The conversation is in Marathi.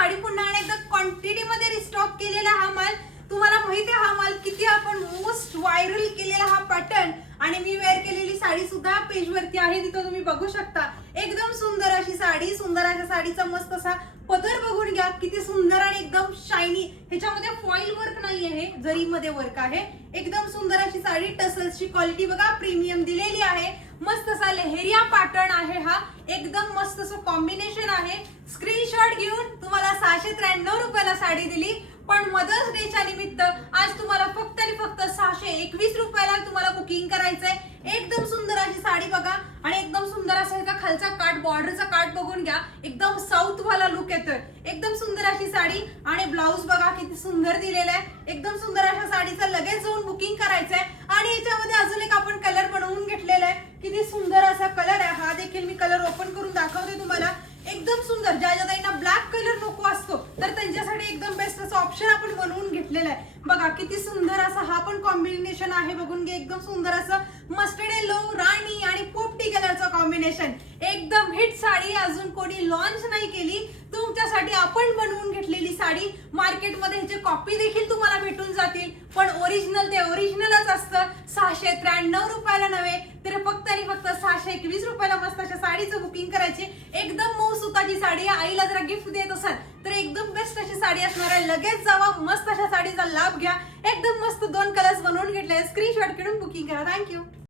साडी पुन्हा एकदा क्वांटिटी मध्ये रिस्टॉक केलेला हा माल. तुम्हाला माहिती आहे हा माल किती आपण मोस्ट व्हायरल केलेला हा पॅटर्न, आणि मी वेअर केलेली साडी सुद्धा पेज वरती आहे, तिथं तुम्ही बघू शकता. एकदम सुंदर अशी साडी, सुंदर अशा साडीचा मस्त असा पदर बघून घ्या, किती सुंदर आणि एकदम शायनी. ह्याच्यामध्ये फॉईल वर्क नाही आहे, जरीमध्ये वर्क आहे. एकदम सुंदर अशी साडी, टसल्सची क्वालिटी बघा प्रीमियम दिलेली आहे. मस्त असा लेहेरिया पॅटर्न आहे हा, एकदम मस्त असं कॉम्बिनेशन आहे. स्क्रीनशॉट घेऊन तुम्हाला 693 रुपयाला साडी दिली, पण मदर्स डेच्या निमित्त आज तुम्हाला फक्त आणि फक्त 621 रुपयाला तुम्हाला बुकिंग करायचंय. एकदम सुंदर अशी साडी बघा, आणि एकदम सुंदर असा ह्याचा खालचा काठ, बॉर्डरचा काठ बघून घ्या, एकदम साऊथ वाला लुक येतोय. एकदम सुंदर अशी साडी, आणि ब्लाऊज बघा किती सुंदर दिलेला आहे. एकदम सुंदर अशा साडीचं लगेच जाऊन बुकिंग करायचंय. आणि याच्यामध्ये अजून एक आपण कलर बनवून घेतलेला आहे, किती सुंदर असा कलर आहे हा. देखील मी कलर ओपन करून दाखवते तुम्हाला. एकदम सुंदर, ज्या ज्या ताईंना ब्लॅक कलर नको असतो तर त्यांच्यासाठी एकदम बेस्ट असं ऑप्शन आपण बनवून घेतलेलं आहे. बघा किती सुंदर असा हा पण कॉम्बिनेशन आहे, बघून घे. एकदम सुंदर असं मस्टर्ड येलो, राणी आणि पोपटी कलरचं कॉम्बिनेशन. एकदम हिट साडी, अजून कोणी लॉन्च नाही केली, तुमच्यासाठी आपण बनवून घेतलेली साडी. मार्केटमध्ये ह्याचे कॉपी देखील तुम्हाला भेटून जातील, पण ओरिजिनल ते ओरिजिनलच असतं. 693 रुपयाला नव्हे तर फक्त आणि फक्त 621 रुपयाला मस्त अशा साडीचं बुकिंग करायची. एकदम मऊ सुताची साडी, आईला जरा गिफ्ट देत असाल तर एकदम बेस्ट अशी साडी असणार आहे. लगेच जावा, मस्त अशा साडीचा लाभ घ्या. एकदम मस्त 2 कलर्स बनवून घेतले, स्क्रीनशॉट काढून बुकिंग करा. थँक्यू.